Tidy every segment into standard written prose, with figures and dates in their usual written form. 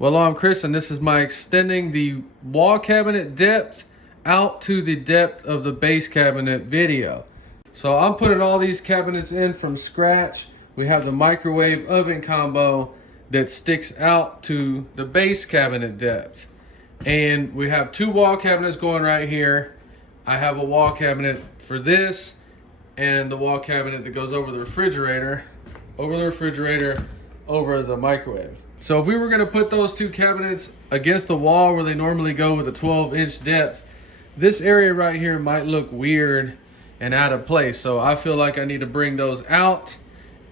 Well, I'm Chris, and this is my extending the wall cabinet depth out to the depth of the base cabinet video. So I'm putting all these cabinets in from scratch. We have the microwave oven combo that sticks out to the base cabinet depth. And we have two wall cabinets going right here. I have a wall cabinet for this and the wall cabinet that goes over the refrigerator, over the microwave. So if we were going to put those two cabinets against the wall where they normally go with a 12-inch depth, this area right here might look weird and out of place. So I feel like I need to bring those out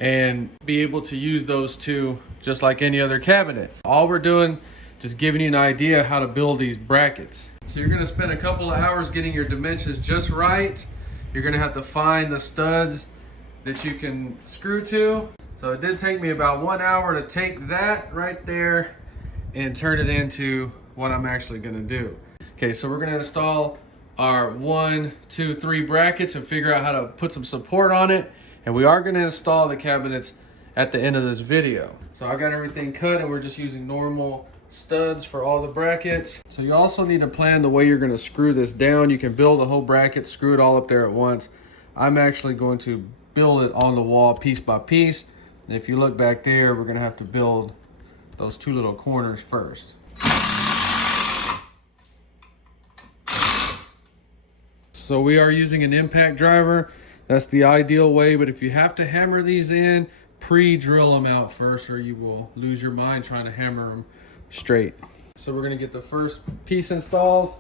and be able to use those two just like any other cabinet. All we're doing, just giving you an idea how to build these brackets. So you're going to spend a couple of hours getting your dimensions just right. You're going to have to find the studs that you can screw to. So it did take me about 1 hour to take that right there and turn it into what I'm actually gonna do. Okay, so we're gonna install our 1, 2, 3 brackets and figure out how to put some support on it. And we are gonna install the cabinets at the end of this video. So I got everything cut and we're just using normal studs for all the brackets. So you also need to plan the way you're gonna screw this down. You can build a whole bracket, screw it all up there at once. I'm actually going to build it on the wall piece by piece. If you look back there, we're gonna have to build those two little corners first. So we are using an impact driver. That's the ideal way, but if you have to hammer these in, pre-drill them out first or you will lose your mind trying to hammer them straight. So we're gonna get the first piece installed.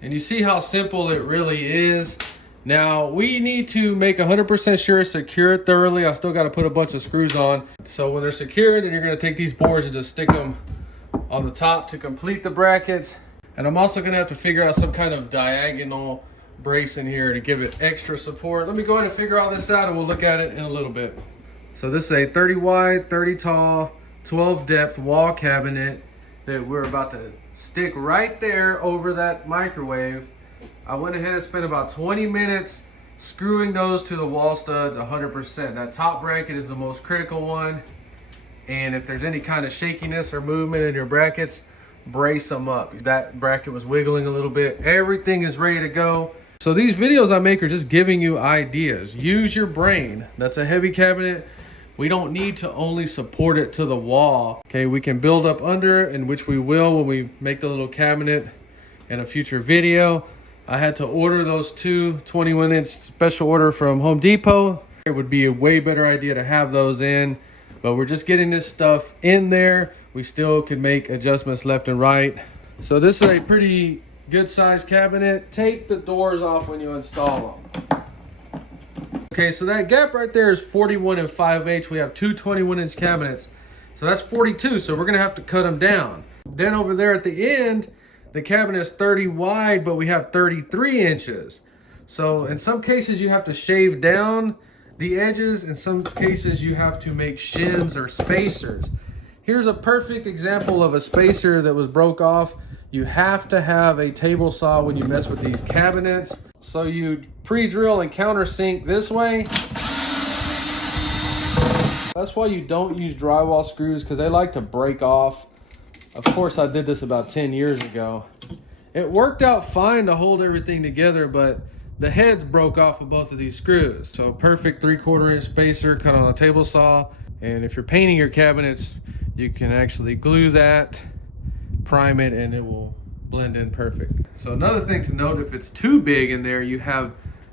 And you see how simple it really is. Now we need to make 100% sure it's secured thoroughly. I still got to put a bunch of screws on. So when they're secured, then you're going to take these boards and just stick them on the top to complete the brackets. And I'm also going to have to figure out some kind of diagonal brace in here to give it extra support. Let me go ahead and figure all this out and we'll look at it in a little bit. So this is a 30 wide, 30 tall, 12 depth wall cabinet that we're about to stick right there over that microwave. I went ahead and spent about 20 minutes screwing those to the wall studs 100%. That top bracket is the most critical one. And if there's any kind of shakiness or movement in your brackets, brace them up. That bracket was wiggling a little bit. Everything is ready to go. So these videos I make are just giving you ideas. Use your brain. That's a heavy cabinet. We don't need to only support it to the wall. Okay, we can build up under it, and which we will when we make the little cabinet in a future video. I had to order those two 21-inch special order from Home Depot. It would be a way better idea to have those in, but we're just getting this stuff in there. We still can make adjustments left and right. So this is a pretty good sized cabinet. Take the doors off when you install them. Okay, so that gap right there is 41 and 5/8. We have two 21-inch cabinets. So that's 42, so we're gonna have to cut them down. Then over there at the end, the cabinet is 30 wide, but we have 33 inches. So in some cases you have to shave down the edges. In some cases you have to make shims or spacers. Here's a perfect example of a spacer that was broke off. You have to have a table saw when you mess with these cabinets. So you pre-drill and countersink this way. That's why you don't use drywall screws, because they like to break off. Of course, I did this about 10 years ago. It worked out fine to hold everything together, but the heads broke off of both of these screws. So perfect 3/4 inch spacer cut on a table saw. And if you're painting your cabinets, you can actually glue that, prime it, and it will blend in perfect. So another thing to note, if it's too big in there, you have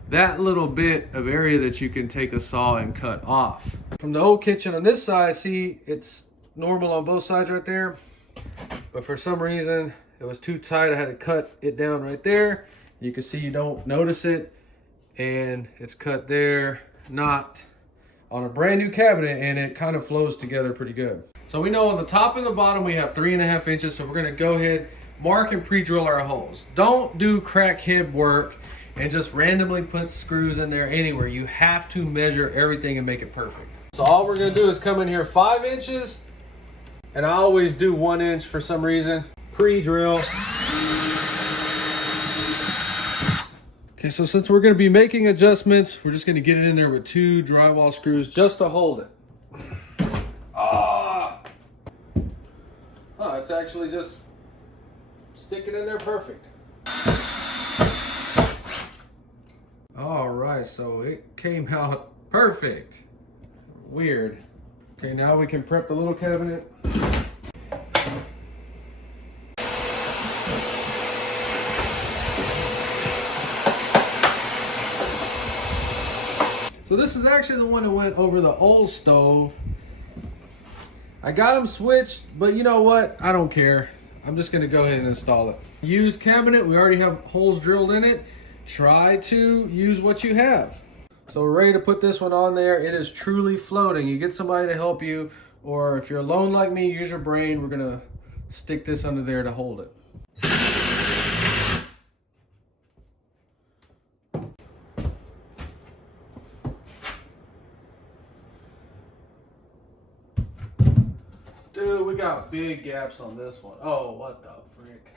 that little bit of area that you can take a saw and cut off. From the old kitchen on this side, see, it's normal on both sides right there, but for some reason it was too tight. I had to cut it down right there. You can see you don't notice it, and it's cut there, not on a brand new cabinet, and it kind of flows together pretty good. So we know on the top and the bottom we have 3.5 inches, so we're gonna go ahead, mark and pre-drill our holes. Don't do crackhead work and just randomly put screws in there anywhere. You have to measure everything and make it perfect. So all we're gonna do is come in here 5 inches, and I always do 1 inch for some reason. Pre-drill. Okay, so since we're gonna be making adjustments, we're just gonna get it in there with 2 drywall screws just to hold it. Oh, it's actually just sticking in there perfect. All right, so it came out perfect. Weird. Okay, now we can prep the little cabinet. So this is actually the one that went over the old stove. I got them switched, but you know what? I don't care. I'm just gonna go ahead and install it. Used cabinet, we already have holes drilled in it. Try to use what you have. So we're ready to put this one on there. It is truly floating. You get somebody to help you, or if you're alone like me, use your brain. We're gonna stick this under there to hold it. Dude, we got big gaps on this one. Oh, what the frick.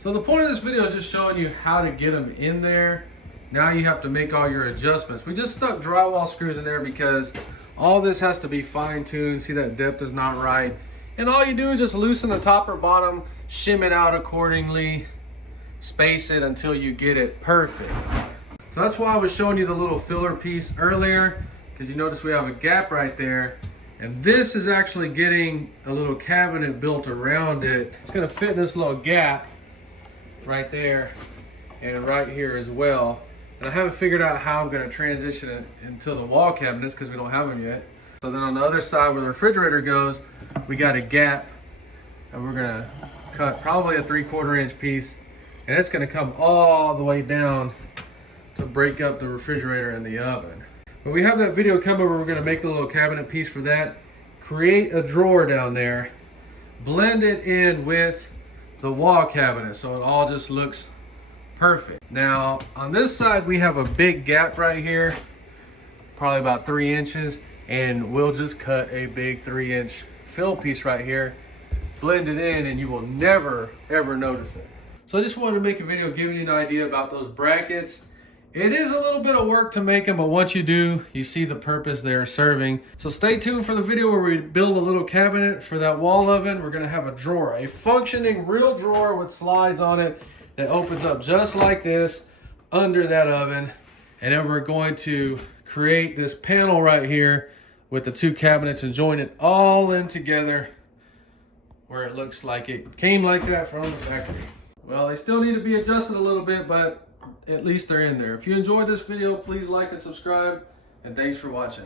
So the point of this video is just showing you how to get them in there. Now you have to make all your adjustments. We just stuck drywall screws in there because all this has to be fine-tuned. See, that depth is not right. And all you do is just loosen the top or bottom, shim it out accordingly, space it until you get it perfect. So that's why I was showing you the little filler piece earlier, because you notice we have a gap right there. And this is actually getting a little cabinet built around it. It's gonna fit in this little gap right there and right here as well. And I haven't figured out how I'm gonna transition it into the wall cabinets because we don't have them yet. So then on the other side where the refrigerator goes, we got a gap, and we're gonna cut probably a 3/4 inch piece, and it's gonna come all the way down to break up the refrigerator and the oven. But we have that video coming where we're gonna make the little cabinet piece for that, create a drawer down there, blend it in with the wall cabinet so it all just looks perfect. Now on this side we have a big gap right here, probably about 3 inches, and we'll just cut a big 3-inch fill piece right here, blend it in, and you will never ever notice it. So I just wanted to make a video giving you an idea about those brackets. It is a little bit of work to make them, but once you do, you see the purpose they're serving. So stay tuned for the video where we build a little cabinet for that wall oven. We're gonna have a drawer, a functioning real drawer with slides on it that opens up just like this under that oven. And then we're going to create this panel right here with the 2 cabinets and join it all in together where it looks like it came like that from the factory. Well, they still need to be adjusted a little bit, but at least they're in there. If you enjoyed this video, please like and subscribe, and thanks for watching.